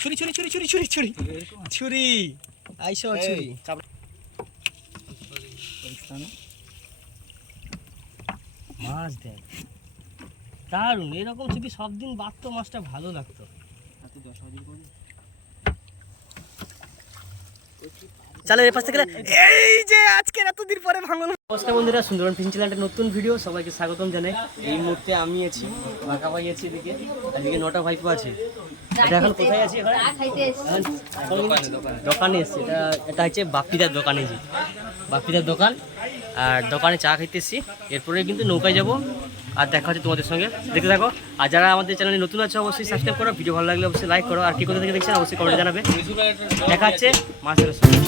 ছুরি ছুরি ছুরি ছুরি ছুরি ছুরি। ছুরি। আইসো ছুরি। মাছ দেখ। দারুণ এরকম যদি সব দিন বাড়তো মাছটা ভালো লাগতো। চলো এর পাশ থেকে এই যে আজকের এতদিন পরে ভাঙল নমস্কার বন্ধুরা সুন্দরবন ফিনচিল্যান্ডের নতুন ভিডিও সবাইকে স্বাগতম জানাই। এই মুহূর্তে আমি আছি বাঁকা ভাই আছি এদিকে। এদিকে নটা ভাইপো আছে। এখন কোথায় আছি এখন? দোকানে এসছি। এটা এটা হচ্ছে বাপ্পিদার দোকানে যে বাপ্পিদার দোকান। আর দোকানে চা খাইতেছি এরপরে কিন্তু নৌকায় যাব। আর দেখা হচ্ছে তোমাদের সঙ্গে। দেখতে থাকো। আর যারা আমাদের চ্যানেলে নতুন আছে, অবশ্যই সাবস্ক্রাইব করো। ভিডিও ভালো লাগলে অবশ্যই লাইক করো। আর কি কোথা থেকে দেখছেন, অবশ্যই কমেন্ট জানাবে। দেখা হচ্ছে মাছের সঙ্গে।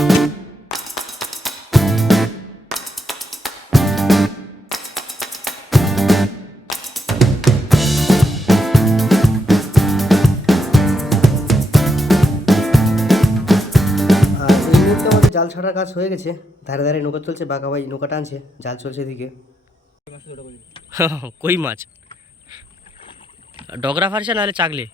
জাল ছাড়ার কাজ হয়ে গেছে। ধারে ধারে নৌকা চলছে বাঁকা ভাই নৌকা টানছে, জাল চলছে এদিকে। কই মাছ? ডগরা ফারছে নাহলে চাগলে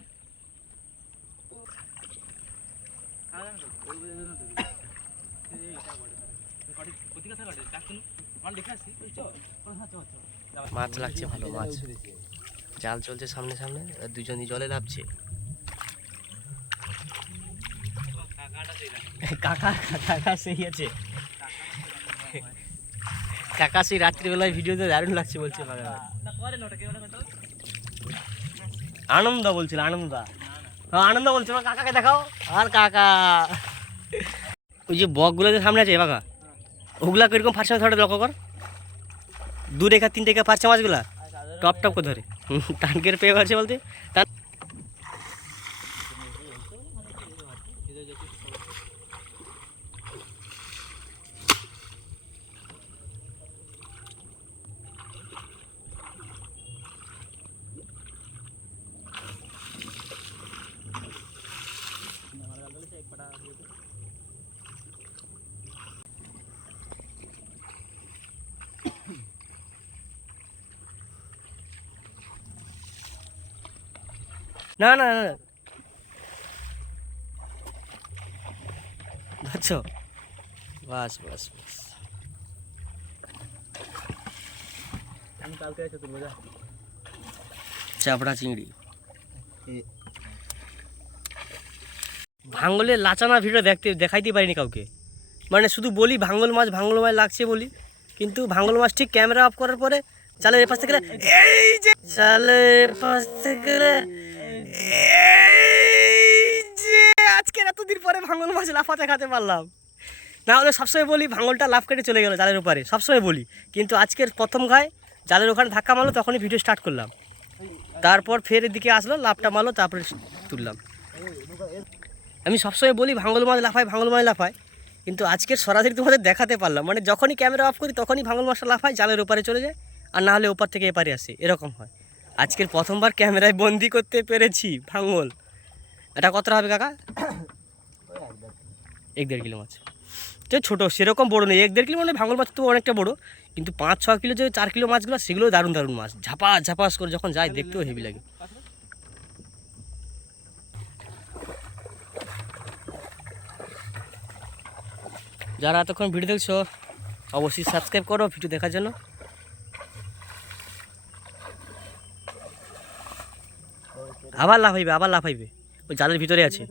মাছ লাগছে ভালো, মাছ। জাল চলছে সামনে সামনে, দুজনই জলে নামছে কাকা কাকা সেই আছে। কাকা সেই রাত্রিবেলায় ভিডিওতে দারুণ লাগছে বলছে। আনন্দ বলছিল, আনন্দ। হ্যাঁ আনন্দ বলছিল কাকাকে দেখাও। আর কাকা। ওই যে বকগুলো যে সামনে আছে বাঘা, ওগুলা কীরকম ফার্স্ট মাছ ধরে লক্ষ্য কর। দু রেখা, তিন রেখা ফার্স্ট মাছগুলা। টপ টপ করে ধরে। টানকের পেয়ে আছে বলতে। না না না। ধরছো? বাস বাস বাস। চাপড়া চিংড়ি। ভাঙ্গলের লাচানা ভিডিও দেখতে দেখাইতে পারিনি কাউকে। মানে শুধু বলি ভাঙ্গল মাছ ভাঙ্গল মাছ লাগছে বলি। কিন্তু ভাঙ্গল মাছ ঠিক ক্যামেরা অফ করার পরে চালের এপাশ থেকে এই যে চালের এপাশ থেকে যে, আজকের এতদিন পরে ভাঙ্গল মাছ লাফাতে খাতে পারলাম। না হলে সবসময় বলি ভাঙলটা লাফ কেটে চলে গেল জালের উপরে সবসময় বলি। কিন্তু আজকের প্রথম গায়ে জালের ওখানে ধাক্কা মারলো, তখনই ভিডিও স্টার্ট করলাম। তারপর ফের এদিকে আসলো, লাফটা মারলো, তারপরে তুললাম। আমি সবসময় বলি ভাঙল মাছ লাফায়, ভাঙল মাছ লাফায়। কিন্তু আজকের সরাসরি তোমাদের দেখাতে পারলাম। মানে যখনই ক্যামেরা অফ করি, তখনই ভাঙল মাছটা লাফায়, জালের ওপারে চলে যায়। আর না হলে ওপার থেকে এপারে আসে, এরকম হয়। আজকের প্রথমবার ক্যামেরায় বন্দি করতে পেরেছি, ভাঙল। এটা কতটা হবে কাকা? এক দেড় কিলো মাছ। যে ছোটো, সেরকম বড়ো নেই। এক দেড় কিলো মানে ভাঙল মাছ তো অনেকটা বড়ো, কিন্তু পাঁচ, ছ কিলো যে চার কিলো মাছগুলো সেগুলো দারুণ দারুণ মাছ। ঝাপা ঝাপাস করে যখন যায়, দেখতেও হেভি লাগে। যারা এতক্ষণ ভিডিও দেখছ, অবশ্যই সাবস্ক্রাইব করো ভিডিও দেখার জন্য। আবার লাফাইবে আবার লাফাইবে। ওই জালের ভিতরে আছে।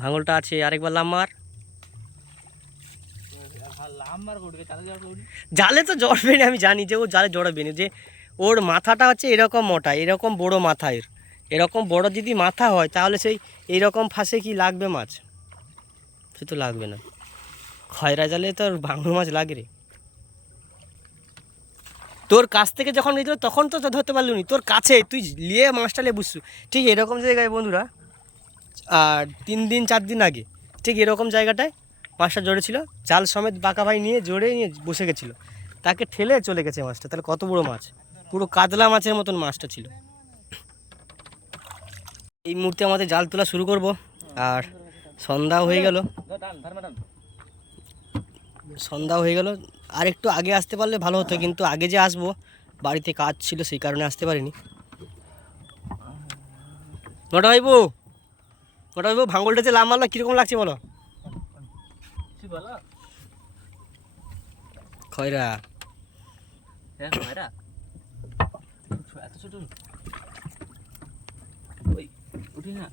ভাঙলটা আছে, আরেকবার লাম্বার জালে তো জড়বে না, আমি জানি যে ও জালে জড়াবে না, যে ওর মাথাটা হচ্ছে এরকম মোটা, এরকম বড় মাথা এর। এরকম বড় যদি মাথা হয়, তাহলে সেই এইরকম ফাঁসে কি লাগবে মাছ? সে তো লাগবে না। খয়রা জালে তো আর ভাঙর মাছ লাগে রে। তোর কাছ থেকে যখন নিয়েছিল তখন তো ধরতে পারলি নি তোর কাছে, তুই নিয়ে মাছটা নিয়ে বুঝছু। ঠিক এরকম জায়গায় বন্ধুরা, আর তিন দিন, চার দিন আগে ঠিক এরকম জায়গাটায় মাছটা জড়েছিল জাল সমেত বাঁকা ভাই নিয়ে জড়ে নিয়ে বসে গেছিল। তাকে ঠেলে চলে গেছে মাছটা। তাহলে কত বড় মাছ? পুরো কাতলা মাছের মতন মাছটা ছিল। এই মুহূর্তে আমাদের জাল তোলা শুরু করব। আর সন্ধ্যা হয়ে গেল। সন্ধ্যা হয়ে গেল। আর একটু আগে আসতে পারলে ভালো হতো কিন্তু আগে যে আসব বাড়িতে কাজ ছিল সেই কারণে আসতে পারিনি। মোটা ভাইবু মোটা ভাইবু ভাঙ্গলটা যে লাভ মারলো কীরকম লাগছে বলো? খয়রা। হ্যাঁ এত ছোট। ওই উঠি না।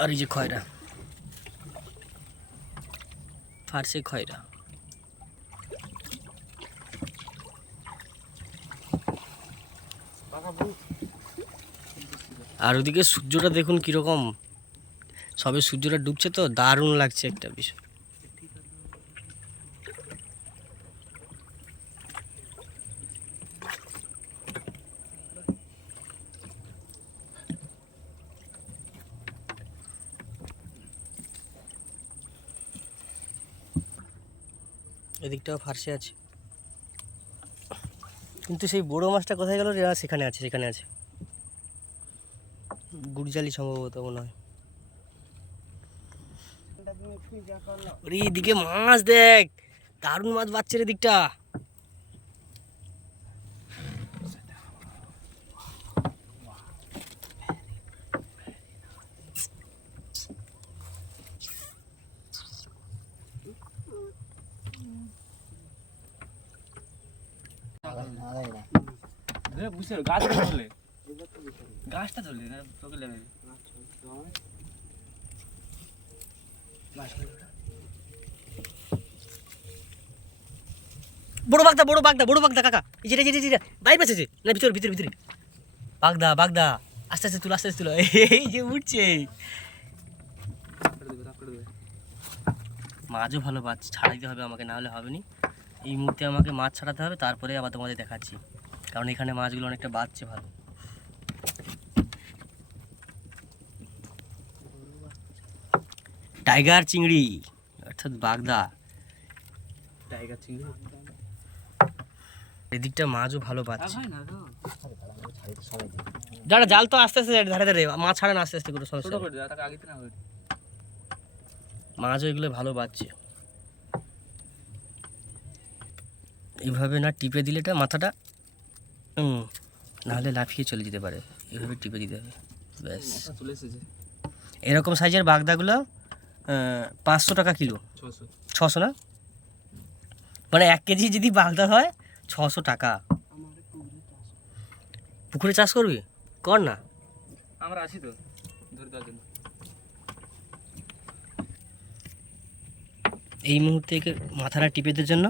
আর এই যে খয়রা। ফার্সে খয়রা। আর ওদিকে সূর্যটা দেখুন কীরকম। সবে সূর্যটা ডুবছে তো, দারুণ লাগছে একটা বিষয়। এদিকটাও ফার্সে আছে। কিন্তু সেই বড়ো মাছটা কোথায় গেল রে? সেখানে আছে সেখানে আছে। গুড়জালি সম্ভবত মনে হয়। দিকে মাছ দেখ। দারুণ মাছ বাচ্চার দিকটা। ধরলে। গাছটা তোকে বড় বাগদা বড় বাগদা বড় বাগদা, কাকা। যেটা যেটা যেটা না, ভিতরে ভিতরে ভিতরে। বাগদা বাগদা, আস্তে আস্তে তুলো, আস্তে আস্তে তুলো। এই যে উঠছে। মাছও ভালো পাচ্ছি ছাড়াইতে হবে আমাকে না হলে হবে নি। এই মুহূর্তে আমাকে মাছ ছাড়াতে হবে, তারপরে আবার তোমাদের দেখাচ্ছি। কারণ এখানে মাছগুলো অনেকটা বাড়ছে ভালো। টাইগার চিংড়ি অর্থাৎ বাগদা। টাইগার চিংড়ি? এদিকটা মাছও ভালো পাচ্ছে। যারা জাল তো আস্তে আস্তে ধারে ধারে মাছ ছাড়ে না আস্তে আস্তে করে সমস্যা মাছও এগুলো ভালো পাচ্ছে। এইভাবে না টিপে দিলে এটা মাথাটা হুম। নাহলে লাফিয়ে চলে যেতে পারে। এভাবে টিপে দিতে হবে। ব্যাস। চলে এসেছে এরকম সাইজের বাগদাগুলো পাঁচশো টাকা কিলো। ছশো না? মানে এক কেজি যদি বাগদা হয় ছশো টাকা। পুকুরে চাষ করবি? কর না। আমরা আছি তো। ধরে দেওয়ার জন্য। এই মুহূর্তে মাথাটা টিপে দেওয়ার জন্য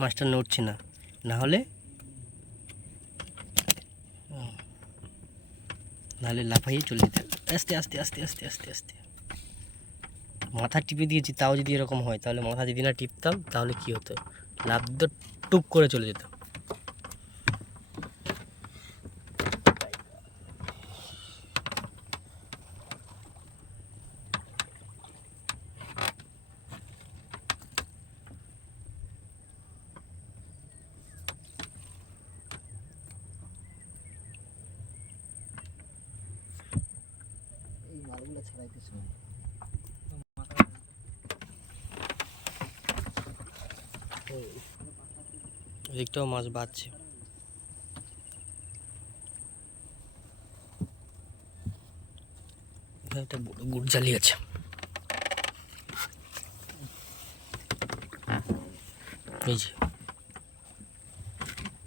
মাছটা নড়ছে না। না হলে নাহলে লাফাইয়ে চলে যেতে আস্তে আস্তে আস্তে আস্তে আস্তে আস্তে। মাথা টিপে দিয়েছি, তাও যদি এরকম হয়, তাহলে মাথা যদি না টিপতাম, তাহলে কী হতো? লাভ তো টুক করে চলে এদিকটাও মাছ বাঁচছে একটা বড় গুড় জালি আছে। এই যে।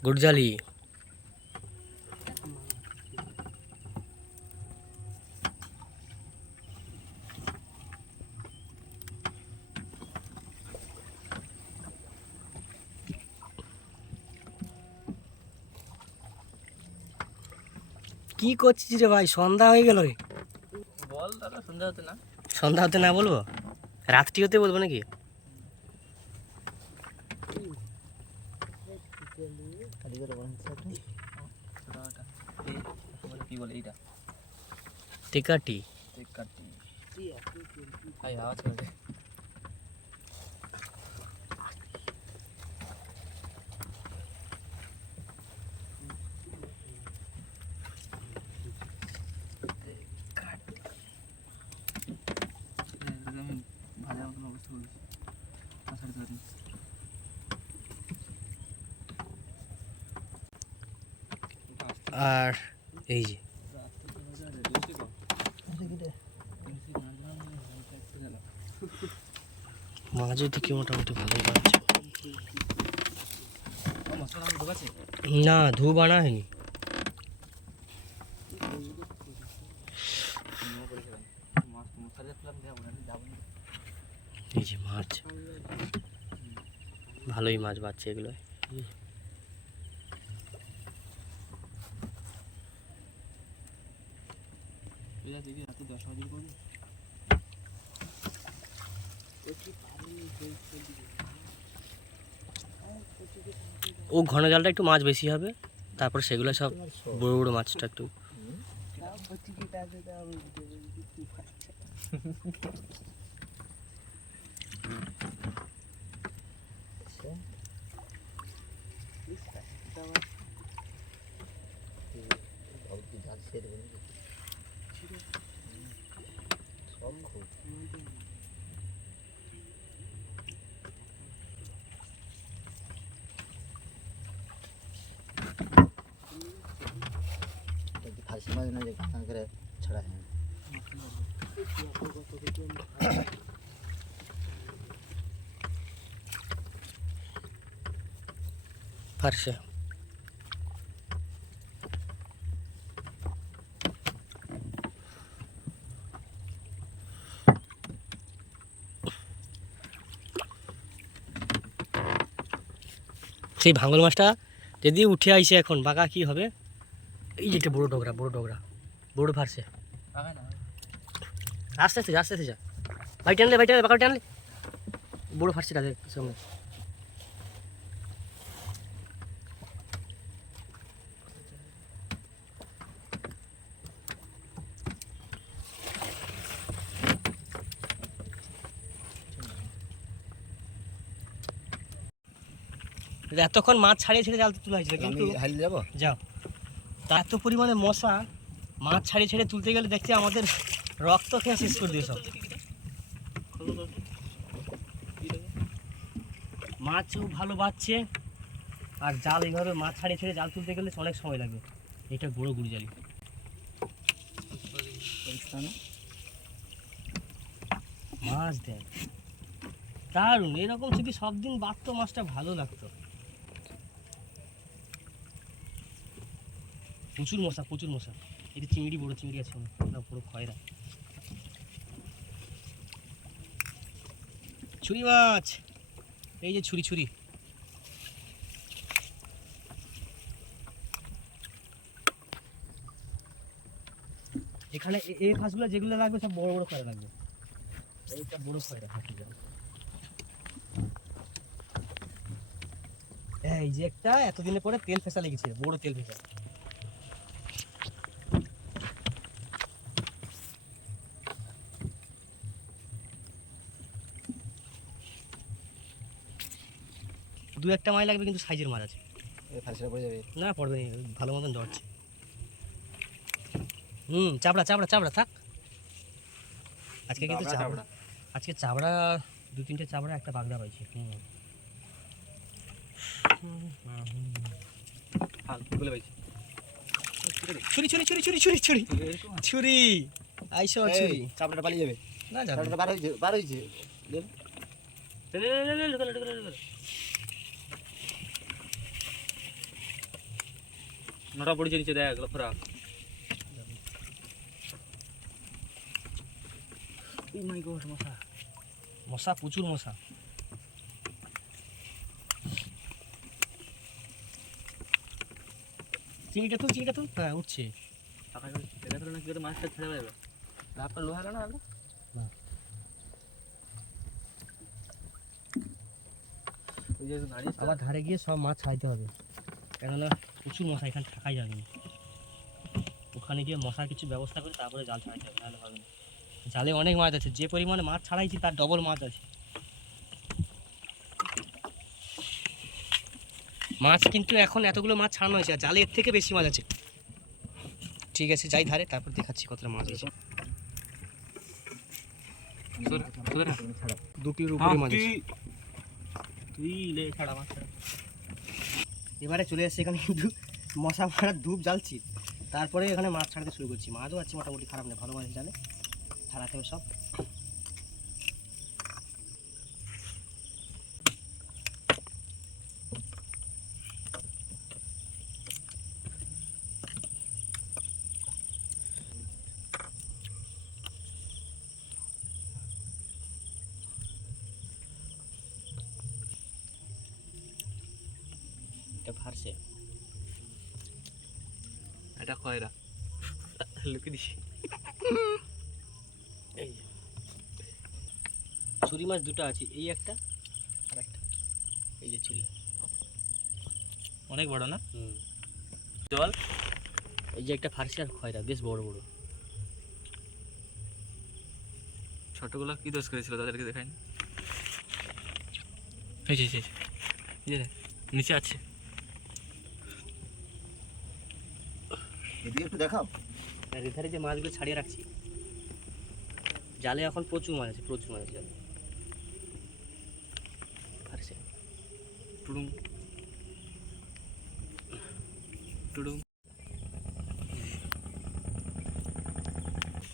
গুড় জালি কি করছিস রে ভাই? সন্ধ্যা হয়ে গেল রে। বল দাদা সন্ধ্যা হতে না। সন্ধ্যা হতে না বলব? রাত্রি হতে বলব নাকি? কি বলে এইটা? টেকাটি। এই ভাই আওয়াজ করবে ভালো মতন অবস্থা করেছি আর এই যে। মাঝের দিকে মোটামুটি ভালোই পাচ্ছে না, ধূপ আনা হয়নি এই যে মাছ। ভালোই মাছ বাচ্ছে এগুলো ও ঘন জালটা একটু মাছ বেশি হবে তারপর সেগুলো সব বড় বড় মাছটা একটু। ফাঁসি মাছ না যে গাঁথা করে ছড়া হয় ফারসে সেই ভাঙল মাছটা যদি উঠে আইসে এখন বাঁকা কি হবে? এই যে বড় ডোগরা বড় ডোগরা, বড় ফারছে। আস্তে আস্তে আস্তে আস্তে যা। ভাই টানলে ভাই টানলে বাঁকা টানলে। বড় ফারছে দেখ সামনে। এতক্ষণ মাছ ছাড়িয়ে ছেড়ে জাল তোলা হয়েছিল কিন্তু হারিয়ে যাব? যাও। তা এত পরিমাণে মশা মাছ ছাড়িয়ে ছেড়ে তুলতে গেলে দেখছি আমাদের রক্ত খেয়ে শেষ করে দিয়ে সব। মাছও ভালো বাচ্ছে আর জাল এইভাবে মাছ ছাড়িয়ে ছেড়ে জাল তুলতে গেলে অনেক সময় লাগবে। এটা বড় গুড়ি জালি। মাছ দেয় দারুণ এরকম যদি সব দিন বাড়তো মাছটা ভালো লাগতো। প্রচুর মশা প্রচুর মশা। এটা চিংড়ি, বড় চিংড়ি আছে না বড় খয়রা। ছুরি মাছ! এই যে ছুরি ছুরি। এখানে এই মাছগুলো যেগুলো লাগবে, সব বড় বড় খয়রা লাগবে। এইটা বড় খয়রা, হাঁটি যাবে। এই যে একটা, এতদিনের পরে তেল ফেসা লেগেছে, বড় তেল ফেসা। দু একটা মাছ লাগবে কিন্তু সাইজের মাছ আছে। ফাঁসিটা পড়ে যাবে। না পড়বে না, ভালো মতন ধরছে। হুম চাপড়া চাপড়া চাপড়া থাক। আজকে কিন্তু চাপড়া, আজকে চাপড়া দু তিনটে চাপড়া একটা বাগদা পাইছে হুম। ছুরি ছুরি ছুরি ছুরি ছুরি ছুরি ছুরি। আইসো ছুরি। চাপড়াটা পালিয়ে যাবে। না যাবে বার হয়েছে বার হয়েছে। নটা পড়েছে নিচে দেখ লফরা ও মাই গড মশা। মশা প্রচুর মশা। চিংড়িটা তুল চিংড়িটা তুল। হ্যাঁ উঠছে। মাছটা ছেড়ে যাবে রাতটা লোহা না। আবার ধারে গিয়ে সব মাছ ছাড়াইতে হবে। কেননা প্রচুর মশা এখানে থাকাই যাবে না। ওখানে গিয়ে মশার কিছু ব্যবস্থা করে তারপরে জাল ছাড়াইতে হবে নাহলে হবে না। জালে অনেক মাছ আছে যে পরিমাণে মাছ ছাড়াইছি তার ডবল মাছ আছে। মাছ কিন্তু এখন এতগুলো মাছ ছাড়ানো হয়েছে আর জালে এর থেকে বেশি মাছ আছে। ঠিক আছে যাই ধারে তারপর দেখাচ্ছি কতটা মাছ আছে। দু কিলোর উপরে মাছ তুই ছাড়া মাছ ছাড়া। এবারে চলে এসেছি এখানে কিন্তু মশা মারা ধূপ জ্বালছি। তারপরে এখানে মাছ ছাড়তে শুরু করছি। মাছও আছে মোটামুটি, খারাপ নেই ভালো মাছ জানে ছাড়াতে সব। এটা ফারছে। এটা খয়রা লুকি দিছি। এই ছুরি মাছ দুটো আছে এই একটা আর একটা। এই যে ছুরি। অনেক বড় না? জল। এই যে একটা ফারসি আর খয়রা বেশ বড় বড়। ছোটগুলো কি দোষ করেছিল তাদেরকে দেখাই না এই যে, নিচে আছে। এদিকে একটু দেখাও। আর এধারে যে মাছগুলো ছাড়িয়ে রাখছি। জালে এখন প্রচুর মাছ আছে প্রচুর মাছ আছে জালে। ফারসি টুডুং টুডুং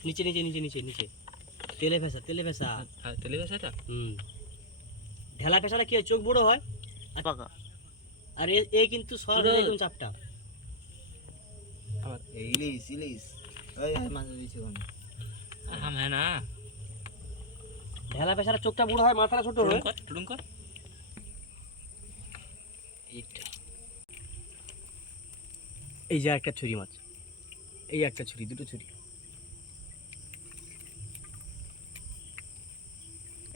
নিচে নিচে নিচে নিচে নিচে। তেলে ফেসা তেলে ফেসা। হ্যাঁ তেলে গেছে হুম। ঢেলা ফেসাটা কি হয় চোখ বড় হয়? পাকা। আর এ এ কিন্তু সব চাপটা। ইলিশ ইলিশ। এই মাছ দিয়েছে ওখানে হ্যাঁ হ্যাঁ না। ঢেলা ফেসাটা চোখটা বড় হয় মাথাটা ছোট হয়। কর টুডুং কর। এই যে একটা ছুরি মাছ। এই একটা ছুরি দুটো ছুরি।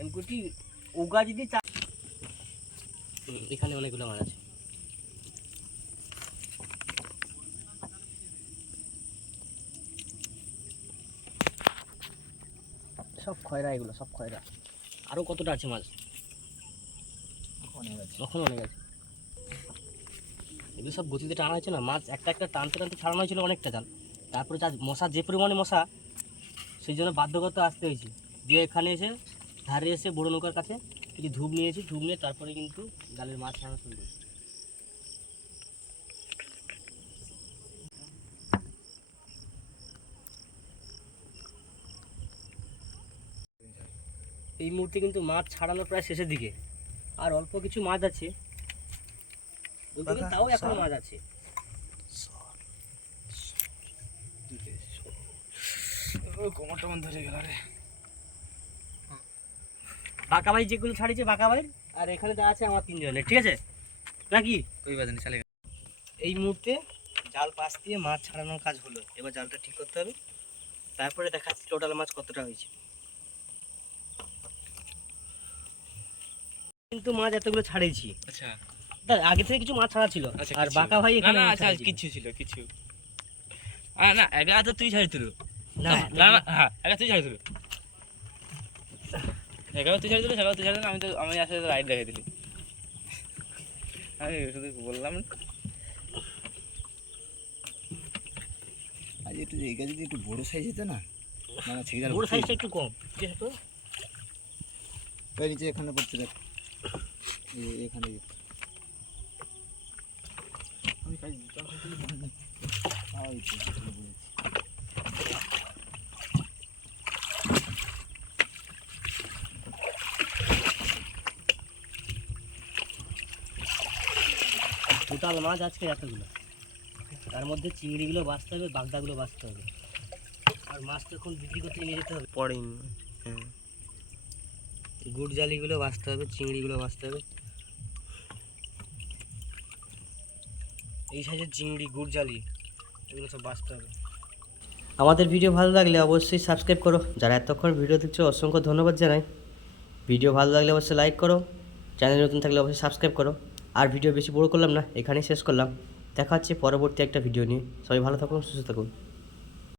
এমকুটি ওগা যদি এখানে অনেকগুলো মাছ আছে। সব খয়রা এগুলো সব খয়রা। আরও কতটা আছে মাছ? তখন অনেক আছে এগুলো সব গতিতে টানা হয়েছে না? মাছ একটা একটা টানতে টানতে ছাড়ানো হয়েছিল অনেকটা জাল। তারপরে যা মশা যে পরিমাণে মশা সেই জন্য বাধ্যগত আসতে হয়েছে। দিয়ে এখানে এসে ধারে এসে বড় নৌকার কাছে কিছু ধূপ নিয়েছি ধূপ নিয়ে তারপরে কিন্তু জালের মাছ ছাড়ানো শুরু করেছি। এই মুহূর্তে কিন্তু মাছ ছাড়ানো প্রায় শেষের দিকে। আর অল্প কিছু মাছ আছে। তাও এখনও মাছ আছে। গেল রে। বাঁকা ভাই যেগুলো ছাড়িয়েছে বাঁকা ভাই আর এখানে যা আছে আমার তিনজনের ঠিক আছে? নাকি? ওই বাজানি চালে গেল এই মুহূর্তে জাল পাশ দিয়ে মাছ ছাড়ানোর কাজ হলো। এবার জালটা ঠিক করতে হবে। তারপরে দেখাচ্ছি টোটাল মাছ কতটা হয়েছে। কিন্তু মাছ এতগুলো ছাড়িয়েছি আচ্ছা। আগে থেকে কিছু মাছ ছাড়া ছিল। আচ্ছা আর বাঁকা ভাই এখানে না আচ্ছা কিছু ছিল কিছু। না তো তুই ছাড়িছিল না না না হ্যাঁ তুই ছাড়িছিল তুই ছাড়িছিল তুই ছাড়িছিল আমি তো আমি আসলে রাইড দেখে দিলি। আমি শুধু বললাম আজ একটু এইটা যদি একটু বড় সাইজ হতো না মানে বড় সাইজটা একটু কম। ঠিক আছে তো? নিচে এখানে পড়ছে দেখ। এখানে আমি খাই। টোটাল মাছ আজকে এতগুলো। তার মধ্যে চিংড়িগুলো বাঁচতে হবে বাগদাগুলো বাঁচতে হবে। আর মাছ তো এখন বিক্রি করতে নিয়ে যেতে হবে। পরে হ্যাঁ। গুড় জালিগুলো বাঁচতে হবে চিংড়িগুলো বাঁচতে হবে। এই সাইজের চিংড়ি, গুড় জালি, এগুলো সব বাঁচতে হবে। আমাদের ভিডিও ভালো লাগলে অবশ্যই সাবস্ক্রাইব করো। যারা এতক্ষণ ভিডিও দেখছ, অসংখ্য ধন্যবাদ জানাই। ভিডিও ভালো লাগলে অবশ্যই লাইক করো। চ্যানেল নতুন থাকলে অবশ্যই সাবস্ক্রাইব করো। আর ভিডিও বেশি বড় করলাম না, এখানেই শেষ করলাম। দেখা হচ্ছে পরবর্তী একটা ভিডিও নিয়ে। সবাই ভালো থাকুন, সুস্থ থাকুন।